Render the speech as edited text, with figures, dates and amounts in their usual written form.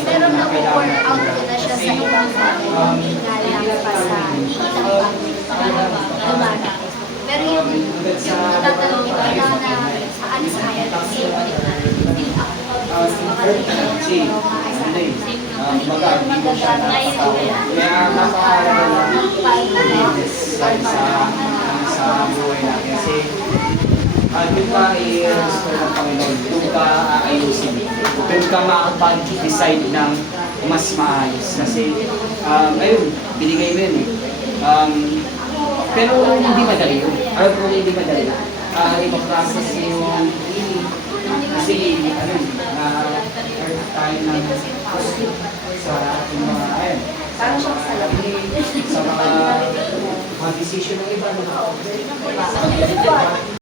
Pero na-pour out ko na siya sa ibang bagay, hindi nga lang pa sa iilang gumana. Pero yung tatanong ko na ano sa kaya Kaya napakahalaga na sa buhay natin. Kasi doon ka i-restore ng Panginoon, doon ka aayusin, doon ka makapag-decide ng mas maayos. Kasi ayun, binigay mo yun eh. Pero hindi madali yun. Alam ko hindi madali. Ipaprocess yung kasi ano, earth tayo ng sa ating mga, ayun, sa mga decision ng iba.